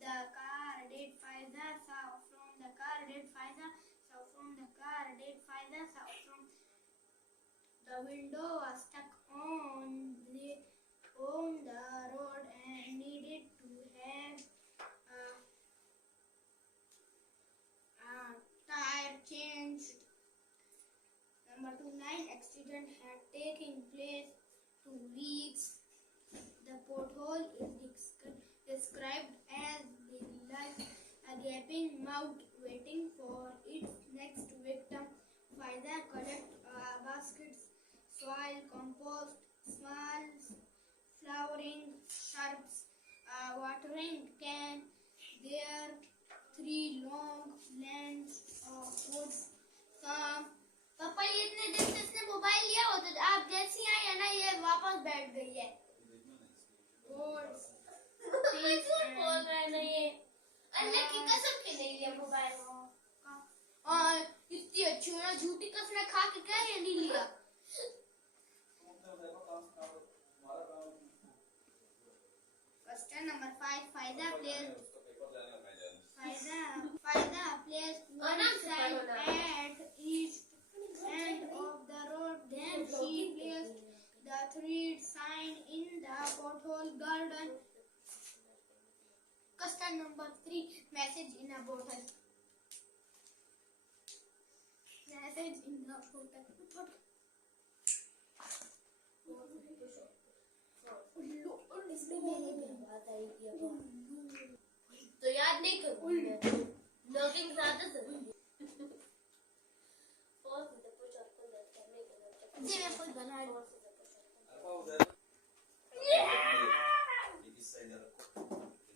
The car did Faiza saw from the car did Faiza saw from the car did Faiza saw from the window was stuck on the road and needed to have a tire changed. Number 29 accident had taken place 2 weeks. The pothole is described as like a gaping mouth waiting for its next victim. Faiza collect baskets, soil, compost, small flowering shrubs, watering can. There 3 long lengths of wood. Some पापा ये इतने दिन से इसने mobile लिया होता तो आप जैसी आई है ना ये वापस बैठ गई है बोल रहा है ना ये अल्लाह की कसम के नहीं लिया मोबाइल और इतनी अच्छी ना झूठी कसम खा के क्या ये नहीं लिया क्वेश्चन नंबर 5 फायदा place at each end of the road. Then she placed the 3 sign in the pothole garden. Question number 3. Message in a bottle. Message in a bottle. तो याद नहीं करूँगा लॉगिंग ज़्यादा जरूरी जी मैं खुद बना रही हूँ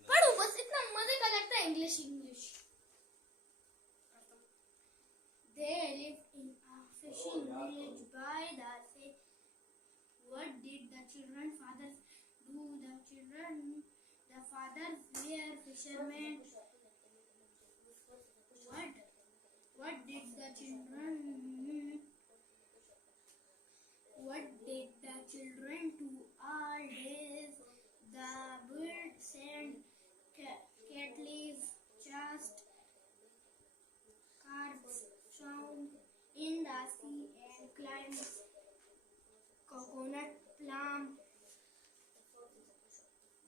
पढ़ो बस इतना मजे का लगता है English They lived in a fishing village by the sea. What did the fathers do? The fathers were fishermen. What did the children do all days? The birds and cattle's just carps swam in the sea and climbed coconut palm.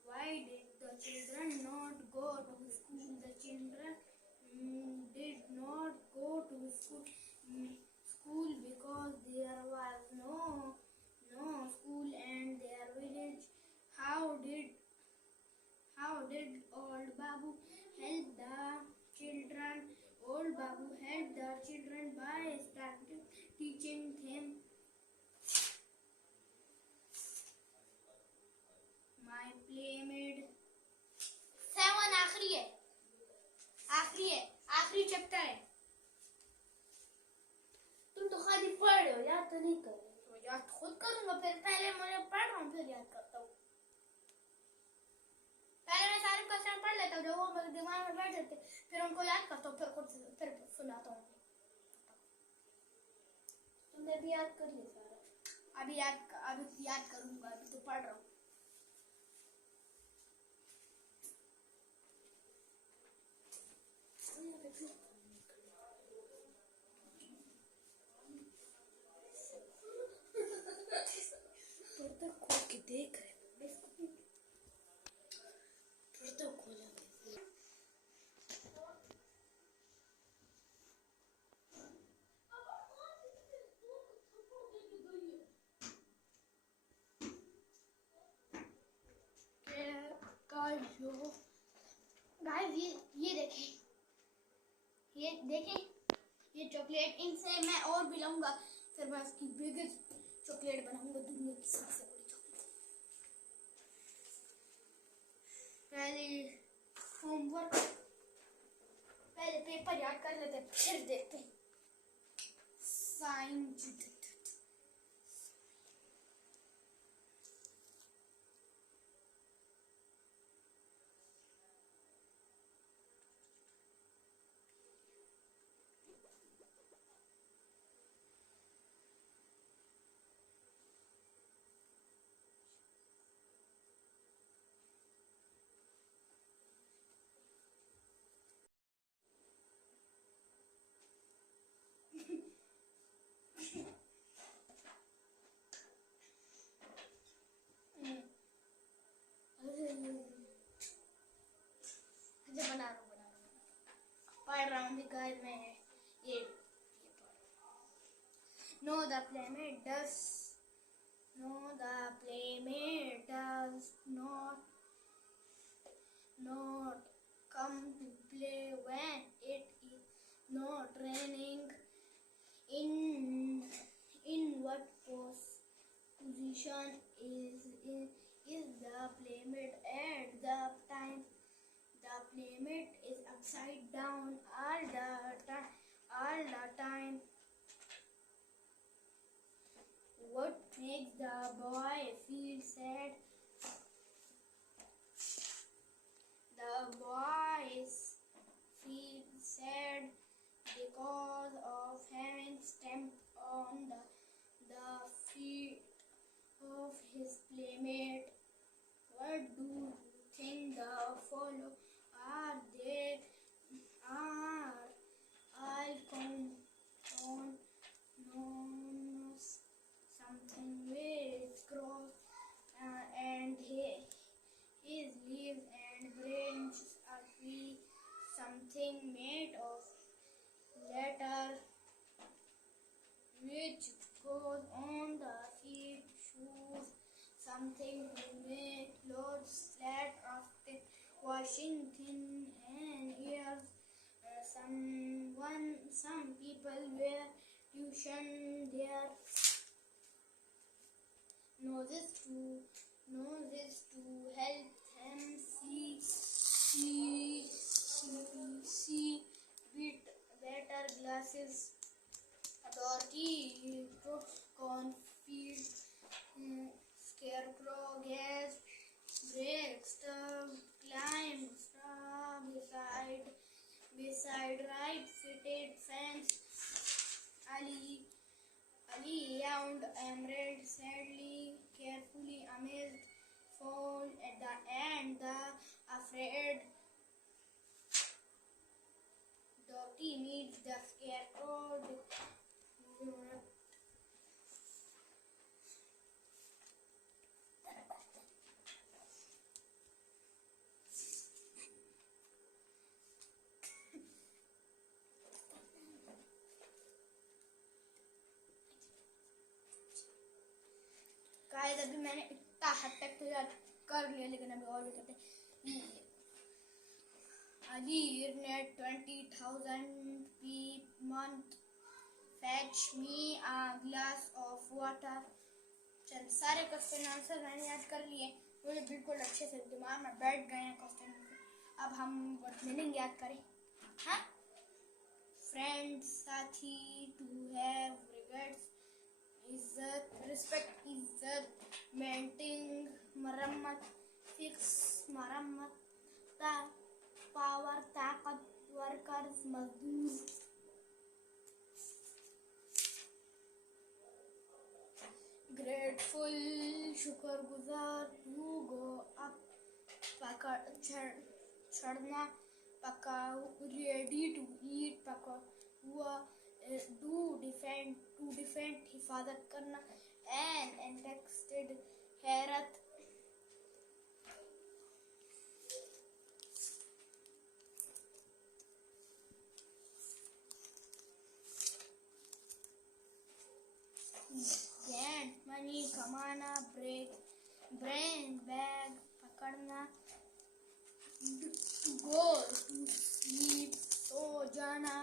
Why did the children not go to school? The children did not go to school because there was no school in their village. How did old Babu help the children? Old Babu helped the children by starting teaching them my playmate. 7 आखिरी chapter है तुम तो खाली पढ़ रहे हो याद तो नहीं कर रहे तो याद खुद करूंगा फिर पहले मैं पढ़ रहा हूँ फिर याद करता हूँ पहले मैं सारे क्वेश्चन पढ़ लेता हूँ जो वो मेरे दिमाग में बैठ जाते फिर उनको याद करता हूँ फिर सुनाता हूँ तुमने भी याद कर लिया सारा अभी याद करूंगा अभी तो पढ़ रहा हूँ देख रहे तो खोला गाइस ये देखें ये चॉकलेट इनसे मैं और भी लाऊंगा फिर मैं इसकी बिगेस्ट चॉकलेट बनाऊंगा दुनिया की सबसे बड़ी चॉकलेट पहले होमवर्क पहले पेपर याद कर लेते फिर देखते हैं साइन क्रांतिकारी में है ये No, the playmate does not come to play when it is not raining. In what position is the playmate at the time? The playmate is upside down all the time. What makes the boy feel sad? The boy feels sad because of having stepped on the feet of his playmate. What do you think the follow? Are they all knows something with growth and his leaves and branches are free, something made of leather which goes on the feet, shoes, something to make clothes flat after washing thin and ears. Some people wear tuition their noses to help them see bit better. Glasses authority confeed scarecrow gas breaks climb beside right fitted fence. Ali yawned, emerald sadly, carefully amazed, fall at the end, the afraid Dottie meets the scarecrow. Guys अभी मैंने इतना हद तक तो याद कर लिया, लेकिन अभी और भी करते हैं। Ali net 20,000 per month. Fetch me a glass of water. चल सारे क्वेश्चन आंसर मैंने याद कर लिए, मुझे बिल्कुल अच्छे से दिमाग में बैठ गए हैं क्वेश्चन। अब हम मीनिंग याद करें। हाँ, फ्रेंड साथी, टू हैव, रिगार्ड्स, इज्जत, रिस्पेक्ट, इज्जत, मेंटेन, मरम्मत, फिक्स, मरम्मत, पावर, ताकत, वर्कर्स, मजदूर, ग्रेटफुल, शुक्रगुजार, टू गो अप, चढ़ना, पका, रेडी टू ईट, पका हुआ, डू डिफेंड, हिफाजत करना, एन इंटरेस्टेड, हैरत, गेट, मनी, कमाना, ब्रेन, बैग, पकड़ना, गो टू स्लीप, सो जाना,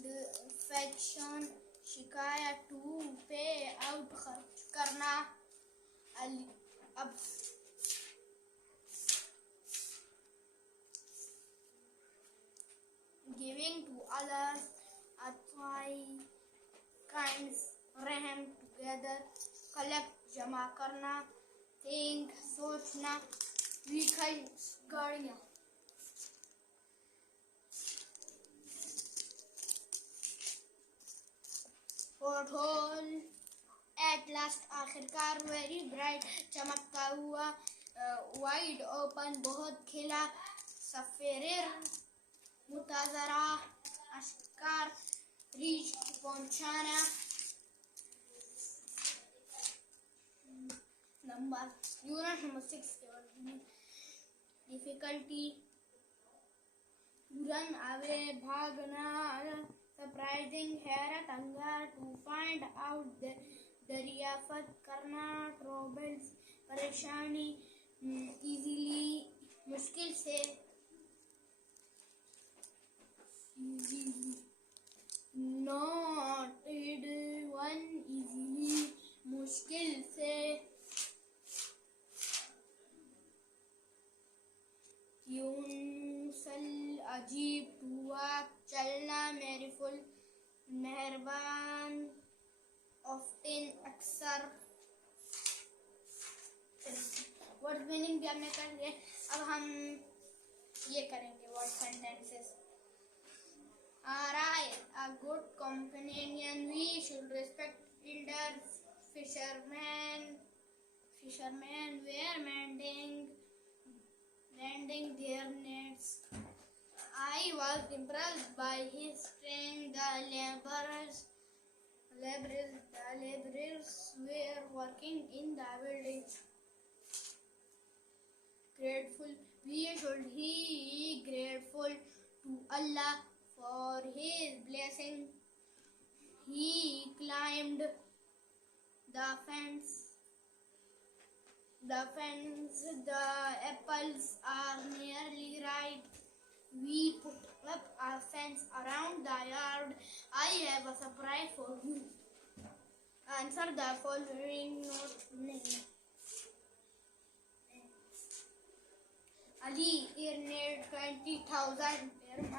डिफेक्शन, शिकायत, टू पे आउट, खर्च करना, अब गिविंग टू अदर्स, काइंड, रहम, टुगेदर, कलेक्ट, जमा करना, थिंक, सोचना, व्हीकल्स, गाड़ियाँ, पोर्टहोल, एट लास्ट, आखिरकार, वेरी ब्राइट, चमकता हुआ, वाइड ओपन, बहुत खिला, सफेरेर, मुताजरा, आश्कार, रीच, पहुंचाना, unit number 6 difficulty, run away, bhagna, surprising हैरत hunger to find out दरियाफत करना, troubles परेशानी, easily मुश्किल से, easily not one easily मुश्किल से, यूंसल अजीब हुआ चलना, मेरीफुल मेहरबान, ऑफ्टन अक्सर। वर्ड मीनिंग भी हमने कर लिए। अब हम ये करेंगे word sentences. Arise, a good companion, we should respect elders. Fishermen were mending their nets. I was impressed by his strength. The laborers were working in the building. Grateful, we should be grateful to Allah for his blessing. He climbed the fence. The apples are nearly ripe. We put up a fence around the yard. I have a surprise for you. Answer the following note. Ali earned 20,000 dirham